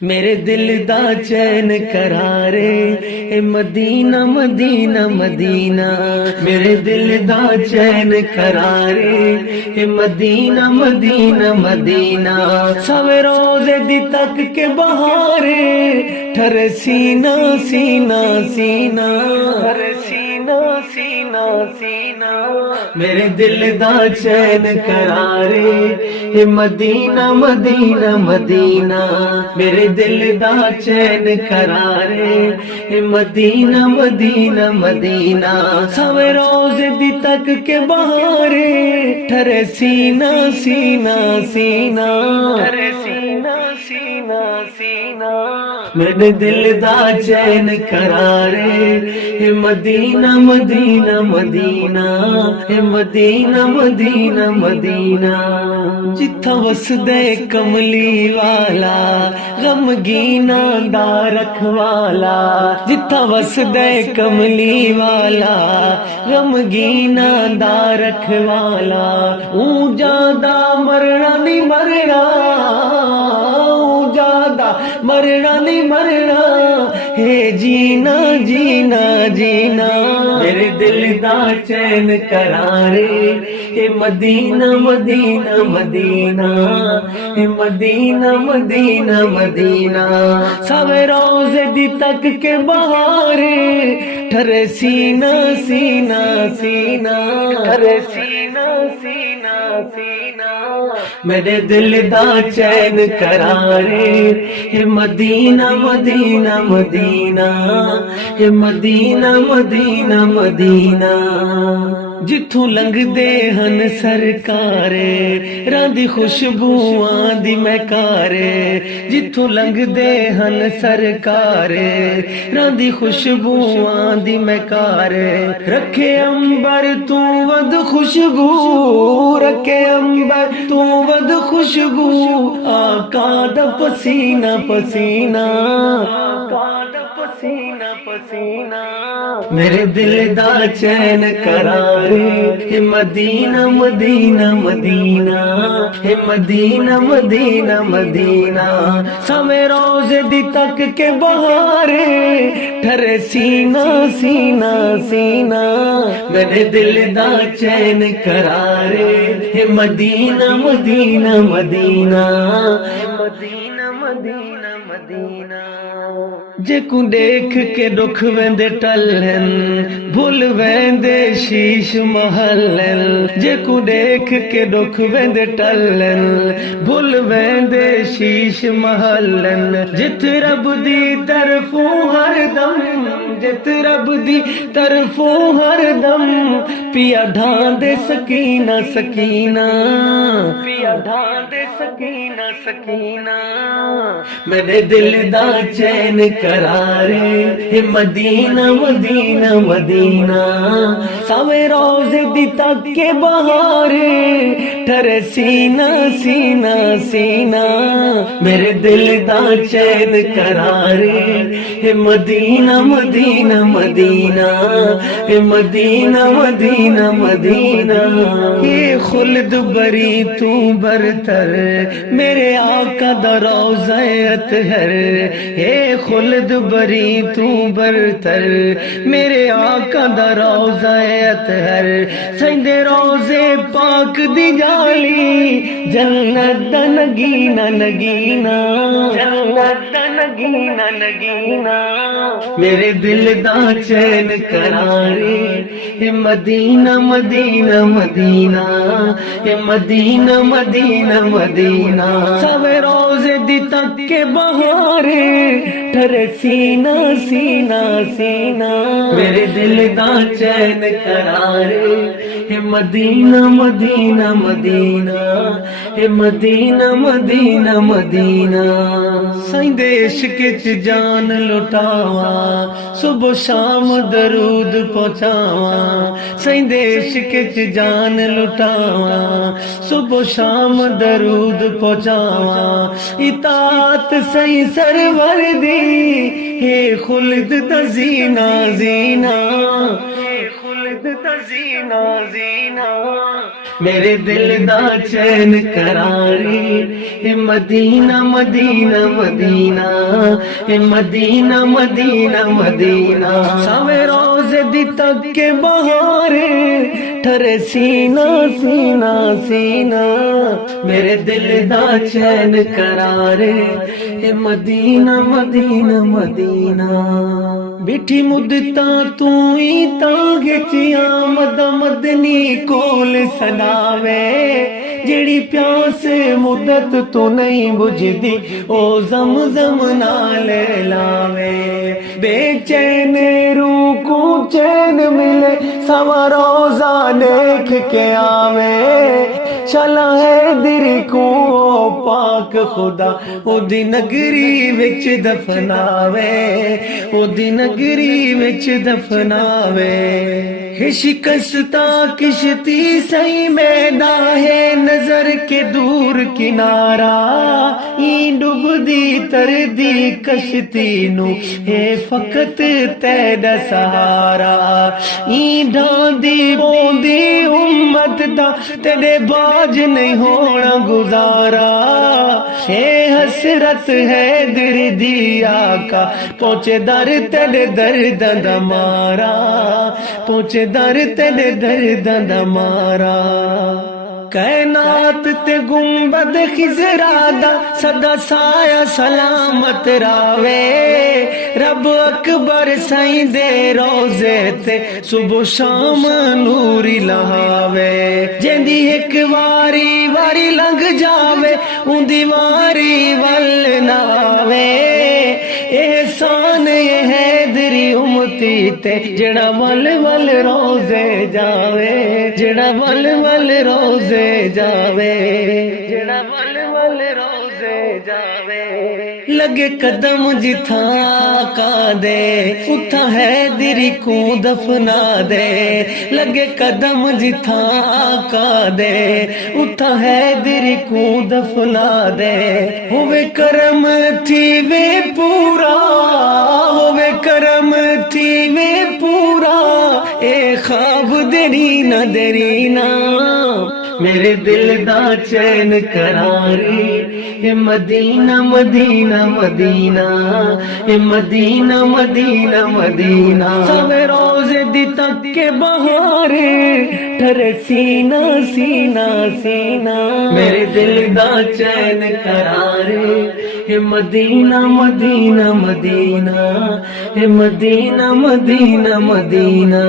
میرے دل دا چین قرارے اے مدینہ مدینہ مدینہ، میرے دل دا چین قرارے اے مدینہ مدینہ مدینہ، سوے روزے دی تک کے بہارے ٹھرے سینہ سینہ سینہ، ٹھرے سینہ سینہ سینہ، میرے دل دا چین قرارے اے مدینہ مدینہ مدینہ، میرے دل دا چین قرارے اے مدینہ مدینہ مدینہ، سوے روزے دی تک کے بہارے ٹھرے سینہ سینہ سینہ، ٹھرے سینہ سینہ سینہ، میرے دل دا چین قرارے اے مدینہ مدینہ مدینہ، اے مدینہ مدینہ مدینہ، جتھا وسدے کملی والا غمگینا دا رکھوالا، جتھا وسدے کملی والا غمگینا دا رکھوالا، اون جادا مرنا نہیں مرنا، اون جادا مرنا نہیں مرنا، ہے جینا جینا جینا، میرے دل دا چین قرارے اے مدینہ مدینہ مدینہ، اے مدینہ مدینہ مدینہ، سوے روزے دی تک کے بہارے ٹھرے سینہ سینہ سینہ، ٹھرے سینہ سینہ سینہ، میرے دل دا چین قرارے اے مدینہ مدینہ مدینہ، اے مدینہ مدینہ مدینہ، جتھوں لنگ دے ہن سرکارے راندی خوشبوآں دی مہکارے، جتھوں لنگ دے ہن سرکارے راندی خوشبوآں دی مہکارے، رکھے امبر تو ود خوشبو، رکھے امبر تو ود خوشبو، آقا دا پسینہ پسینہ، آقا دا پسینہ پسینہ، میرے دل دا چین قرارے اے مدینہ مدینہ مدینہ، اے مدینہ مدینہ مدینہ، سوے روزے دی تک کے بہارے ٹھرے سینہ سینہ سینہ، میرے دل دا چین قرارے اے مدینہ مدینہ مدینہ، مدینہ مدینہ مدینہ، جے کو دیکھ کے دکھ ویندے ٹلن بھول ویندے شیش محلن، جے کو دیکھ کے دکھ ویندے ٹلن بھول ویندے شیش محلن، جت رب دی طرفوں ہر دم، جت رب دی طرفوں ہر دم، پیا ڈھان دے سکینہ سکینہ، پیا ڈھان دے سکینہ سکینہ، میرے دل دا چین قرارے اے مدینہ مدینہ مدینہ، سوے روزے دی تک کے بہارے ٹھرے سینہ سینہ سینہ، میرے دل دا چین قرارے اے مدینہ مدینہ مدینہ، اے مدینہ مدینہ مدینہ، یہ خلد بری تو برتر میرے آقا دا روضہ اطہر، اے خلد بری تو برتر میرے آقا دا روضہ اطہر، سیندے روزے پاک دی جالی جنت دا نگینہ نگینہ، جنت دا نگینہ نگینہ، میرے دل دا چین قرارے اے مدینہ مدینہ مدینہ، اے مدینہ مدینہ مدینہ، سوے روزے دی تک کے بہارے ٹھرے سینہ سینہ سینہ، میرے دل دا چین قرارے اے مدینہ مدینہ مدینہ، اے مدینہ مدینہ مدینہ، سائیں عشق چ جان لٹاواں صبح شام درود پہنچاواں، سائیں عشق چ جان لٹاواں صبح شام درود پہنچاواں، اطاعت سائیں سرور دی ہے خلد دا زینہ زینہ، ہے خلد دا زینہ زینہ، میرے دل دا چین کرارے اے مدینہ مدینہ مدینہ اے مدینہ مدینہ مدینہ ساویں روزے دی تک کے بہارے ٹھرے سینہ سینہ سینہ میرے دل دا چین کرارے اے مدینہ مدینہ مدینہ بیٹھی مدتا تو ہی تاں گچی آمد مدنی کول سداوے جیڑی پیاس مدت تو نہیں بجھدی او زمزم نال لاوے بے چین روح کو چین ملے سوا روزہ دیکھ کے آوے چلا ہے دل کو پاک خدا او دی نگری وچ دفناوے او دی نگری وچ دفناوے شکستہ کشتی سی میدان ہے نظر کے دور کنارہ این ڈوب دی تر دی کشتی نو ہے فقط تیرا سہارا این ڈاندی بوندی امت دا تیرے باج نہیں ہونا گزارا اے حسرت ہے در دی آقا پہنچے در تیرے درد دا مارا پہنچے در تیرے درد دا مارا کائنات تے گنبد خضرا دا صدا سایہ سلامت راوے رب اکبر سائیں دے روزے تے صبح شام نوری لہاوے جیندی ایک واری واری لنگ جاوے اندی واری ول ناوے احسان یہ ہے دری امتی تے جڑا ول ول روزے جاوے جڑا ول ول روزے جاوے جڑا ول ول روزے جاوے لگے قدم جتھا کا دے اتھا ہے دری کو دفنا دے لگے قدم جتھا کا دے اتھا ہے دری کو دفنا دے ہوے کرم تھی وے پورا ہوے کرم تھی وے پورا اے خواب دینا دینا میرے دل دا چین کرارے اے مدینہ مدینہ مدینہ اے مدینہ مدینہ مدینہ سویں روزے دی تک کے بہارے ٹھرے سینہ سینہ سینہ میرے دل دا چین کرارے اے مدینہ مدینہ مدینہ اے مدینہ مدینہ مدینہ